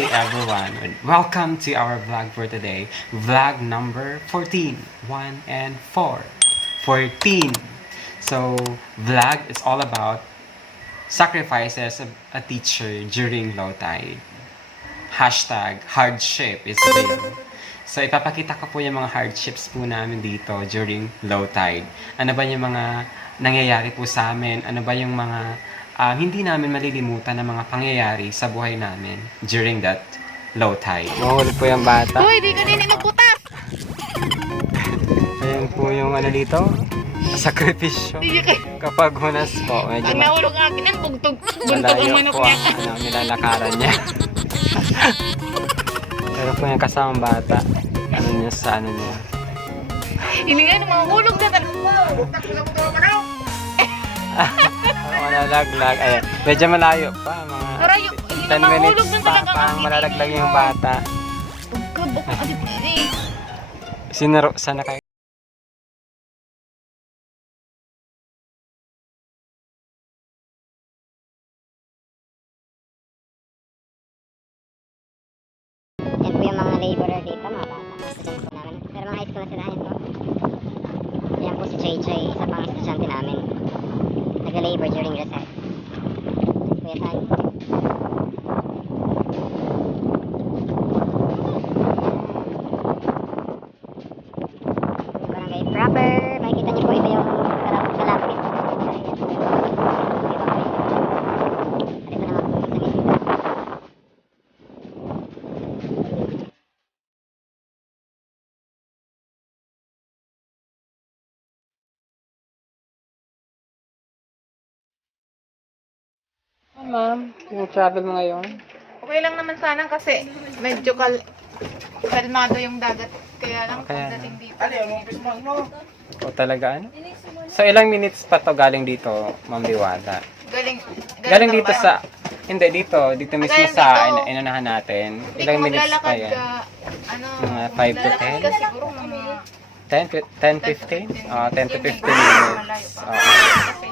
Hey everyone, welcome to our vlog for today. Vlog number 14. 1 and 4. 14. So, vlog is all about sacrifices of a teacher during low tide. Hashtag hardship is real. So, ipapakita ko po yung mga hardships po namin dito during low tide. Ano ba yung mga nangyayari po sa amin? Ano ba yung mga hindi namin malilimutan ng mga pangyayari sa buhay namin during that low tide. Mahuli po yung bata. Uy, di ka din magputas! Ayan po yung ano dito, sakripisyo. Kapag hunas po, medyo Pag nahulog ang akin, buntog ang malayo manok po niya. ang nilalakaran niya. Pero po yung kasamang bata, ano niya sa ano niya. Hindi nga, mahulog na talaga. Malalaglag. Ayan, medyo malayo pa. Mga Pero yung 10 mahulog minutes na pa talaga pang malalaglag yung bata. Bukab, eh. Sinaro, sana kayo. Yan po yung mga laborer dito, mga bata. Estudyante po namin. Pero mga high school na sila, yan po. Yan po si Chay Chay, isa pang estudyante namin. Nag-labor during recess. Kuya Tan. Barangay proper. Makikita niyo po ito yung kalapit. Ito naman po yung sa mismo. Ma'am, yung travel mo ngayon? Okay lang naman sana kasi medyo kalmado yung dagat. Kaya lang Kaya pagdating dito. O talaga ano? So ilang minutes pa to galing dito, Ma'am Diwata? Galing dito sa... Hindi, dito mismo galing sa dito. inunahan natin. Hindi Ilang ka minutes pa maglalakad yan? ka, ano, Mga 5 to 10? maglalakad ka siguro mga 10, 15? 10 to 15 Yun, minutes. malayo pa. Oo, Kasi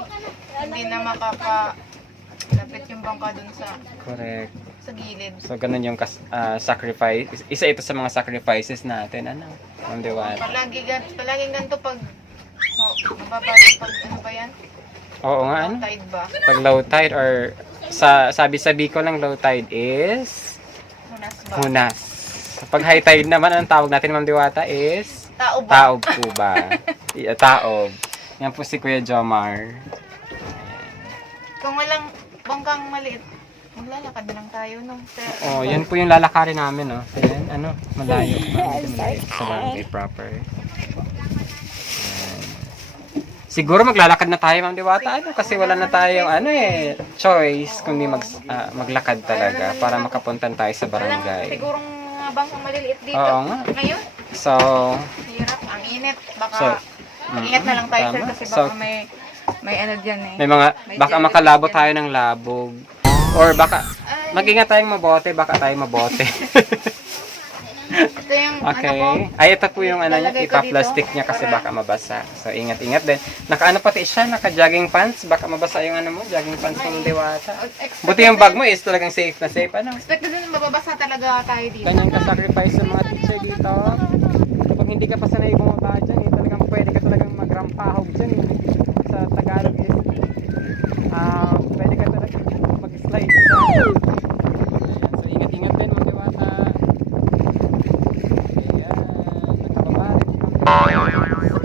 hindi na makaka-lapit yung bangka dun sa correct. gilid. So ganun yung sacrifice. Isa ito sa mga sacrifices natin. Ano? Ma'am Diwata. Palaging ganito pag mababa yung pag ano ba yan? Oo nga, ano? Tide ba? Pag low tide or sabi ko lang low tide is Hunas ba? hunas. Pag high tide naman, ang tawag natin, Ma'am Diwata, is Tao ba? taob po ba? Taob. Yan po si Kuya Jomar. Kung walang bangkang maliit, maglalakad na lang tayo, no? Pero, Oh, yan po yung lalakarin namin, no? Yan, ano, malayo pa. Malayo sa barangay proper. Yan. Siguro maglalakad na tayo, Ma'am Diwata, ano? Kasi wala na tayong, choice kundi maglakad talaga para makapuntan tayo sa walang barangay. sigurong mga bangkang maliliit dito. Oo nga. Ngayon, So, hirap, ang init. Baka, So, mag-ingat na lang tayo, sir, tama. kasi So, baka may ano dyan eh. may mga, baka jellyfish makalabo dyan. tayo ng labog. Or baka, mag-ingat tayong mabote, baka tayo mabote. Ito yung ano ko. Okay. Ay, ito po yung ano niya, Lalagay ko ipa-plastic dito niya kasi para- baka mabasa. So, ingat-ingat din. Naka-ano pati siya, naka-jogging pants. Baka mabasa yung ano mo, jogging pants ng Diwata. Buti yung bag mo is talagang safe na safe, ano? Expected din mababasa talaga tayo dito. Ganyan ka-sacrifice sa mga teacher dito. Kapag hindi ka pa sanay bumaba dyan, talagang pwede ka talagang magrampahog dyan. Sa Tagalog is, pwede ka talagang mag-slide dyan. Ayan. So, ingat-ingat din mga Diwata. Ayan, nakababa rin.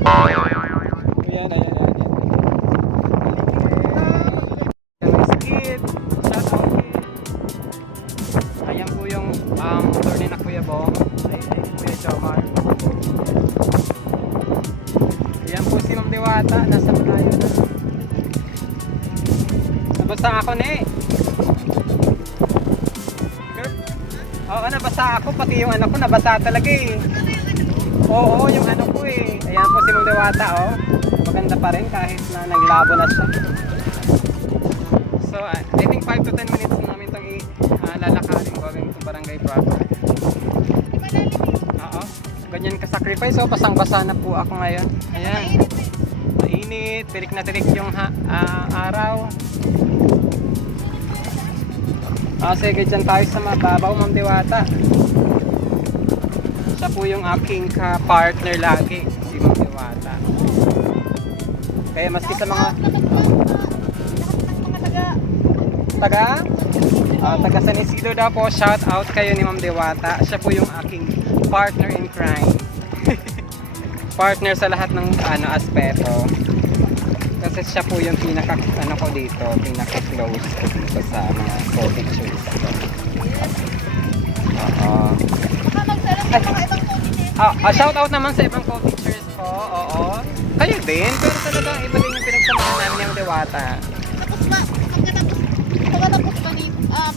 Ayan, ayan, ayan. Skid. Shout out kid. Ayan po yung motor ni na Kuya Bong. Ayan, Kuya Jomar. Ayan po si Ma'am Diwata. Nasa malayo na. Nabasa ako na eh. Oo, nabasa ako. Pati yung ano ko, nabasa talaga eh. Oo, yung ano ko eh. Ayan po si Ma'am Diwata, oh. Maganda pa rin kahit na naglabo na siya. So, I think 5 to 10 minutes namin itong lalakarin going to barangay proper. Oo. Ganyan ka-sacrifice. So, basang-basa na po ako ngayon. Ayan. Mainit. Tirik na tirik yung araw. Sige, dyan tayo sa mababaw, Ma'am Diwata. Siya po yung aking ka-partner lagi, si Ma'am Diwata. Kaya maski sa mga... Taga? Taga San Isidro daw po, shout out kayo ni Ma'am Diwata. Siya po yung aking partner in crime. Partner sa lahat ng aspeto. Kasi siya po yung pinaka ko dito, pinaka close ko dito sa mga co-teachers. Baka magsalang sa mga ibang community. Shout out naman sa ibang co-teachers ko. Oo. Kayo din, pero talagang iba din yung pinagsamahan namin ni Ma'am Diwata. Tapos ba, pagkatapos ba ni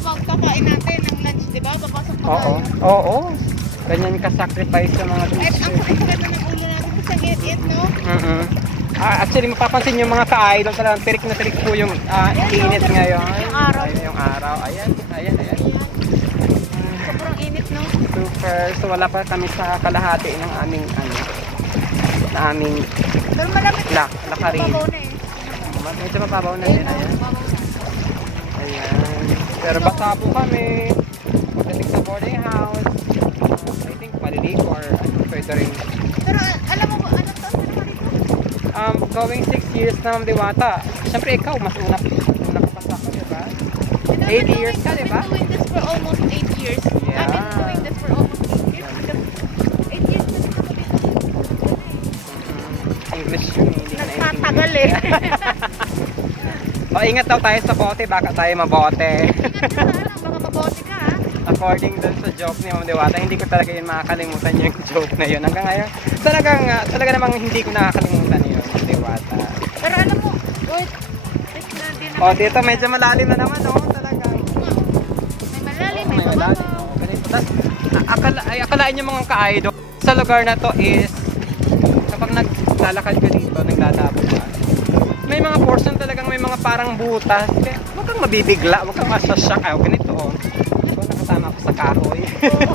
pagkakain natin ng lunch, di ba? Papasok pa Oo. tayo. Oo. Ganyan ka-sacrifice sa mga Ay, ang teachers. sakit na ng ulo natin kasi ang it-it, no? Actually, mapapansin yung mga ka-idol talagang tirik na tirik po yung init ngayon. Yung araw. Ayun, yung araw. Ayan. Sobrang init, no? Super. So wala pa kami sa kalahati ng aming Pero malamit na. lakarin. Mababaw na eh. Medyo mababaw na din. Ayan. Mababaw na. Ayan. Pero basa po kami. Pagdating sa boarding house. I think maliligo or pwede rin. Pero alam mo ba, anong taon na naman ito? Going 6 years na, Ma'am Diwata. Siyempre ikaw, mas una ka pa sa ako, diba? 8 years ka, diba? I've been doing this for almost 8 years. Yeah. I've been doing this for almost 8 years because 8 years na ako dito. English yun, hindi ka na Nagtatagal eh. Ingat daw tayo sa bote, baka tayo mabote. Ingat ka sana, baka mabote ka ha. According dun sa joke ni Ma'am Diwata, hindi ko talaga yun makakalimutan yung joke na yun. Hanggang ngayon, talaga namang hindi ko nakakalimutan yun, Ma'am Diwata. Pero alam mo, wait na din Dito medyo malalim na naman, talaga. May malalim, may May malalim. mababaw. Ganito. Tapos, akalain yung mga ka-idol, sa lugar na to is, kapag naglalakad ka dito, naglalabo ka, may mga portion talagang may mga parang butas. Kaya huwag kang mabibigla, huwag kang masasyak. Ganito Ito, nakasama ko sa kahoy. Oo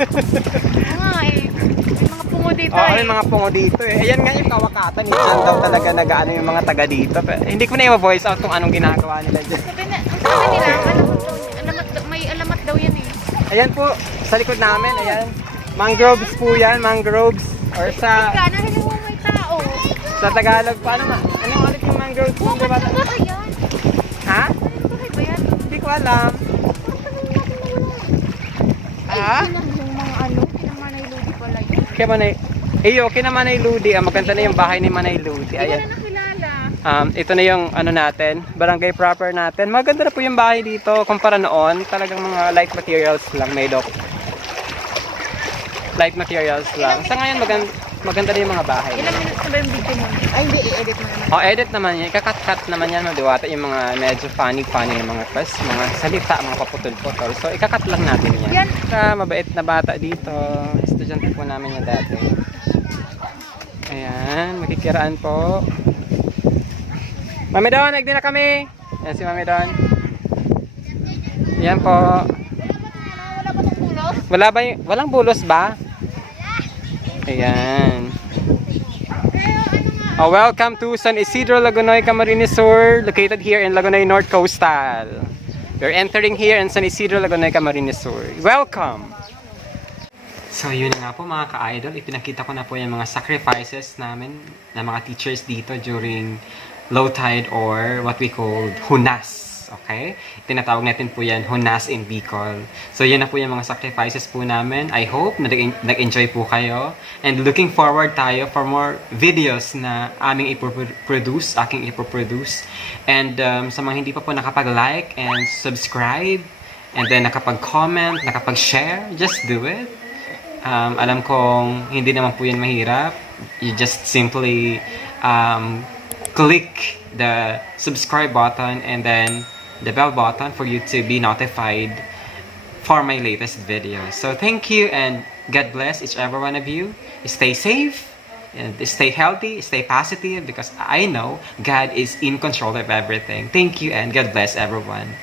nga eh. May mga pungo dito eh. May mga pungo dito eh. Ayan nga yung kawakatan. Diyan daw talaga nag-ano yung mga taga dito. Pero, hindi ko na i-voice out kung anong ginagawa nila dyan. Sabi nila, may alamat daw yan eh. Ayan po, sa likod namin, ayan. Mangroves po yan, mangroves. Or sa Nahin mo may tao. Tagalog pa, anong ulit yung mangroves po, diba? Ano ba yan? Ha? Ano ba ba yan? Hindi ko alam. Yung mga kinamanay ludi pala yun. Kaya Manay, okay na Manay Ludi. Maganda na yung bahay ni Manay Ludi. Hindi ko Ayan. na nakilala. Ito na yung natin, barangay proper natin. Maganda na po yung bahay dito kumpara noon. Talagang mga light materials lang made of. Light materials lang. Sa ngayon maganda na yung mga bahay. Ilang minutes na ba yung video mo? Ay hindi, i-edit mo naman. Edit naman yan. Kakat-cut naman yan, Ma'am Diwata. Yung mga medyo funny na mga mga salita, mga paputol-putol. So, ikakat lang natin yan. Mabait na bata dito. Estudyante po namin yan dati. Ayan, makikiraan po. Mami Don, nagdi na kami. Yan si Mami Don. Yan po. Wala ba itong pulos? Walang bulos ba? Ayan. Welcome to San Isidro, Lagunoy, Camarines Sur, located here in Lagunoy North Coastal. We're entering here in San Isidro, Lagunoy, Camarines Sur. Welcome! So yun nga po mga ka-idol, ipinakita ko na po yung mga sacrifices namin na mga teachers dito during low tide or what we call hunas. Okay? Tinatawag natin po yan, hunas in Bicol. So yan na po yung mga sacrifices po namin. I hope na nag-enjoy po kayo. And looking forward tayo for more videos na aking ipoproduce. And sa mga hindi pa po nakapag-like and subscribe, and then nakapag-comment, nakapag-share, just do it. Alam kong hindi naman po yan mahirap. You just simply click the subscribe button and then the bell button for you to be notified for my latest videos. So thank you and God bless each every one of you. Stay safe and stay healthy, stay positive because I know God is in control of everything. Thank you and God bless everyone.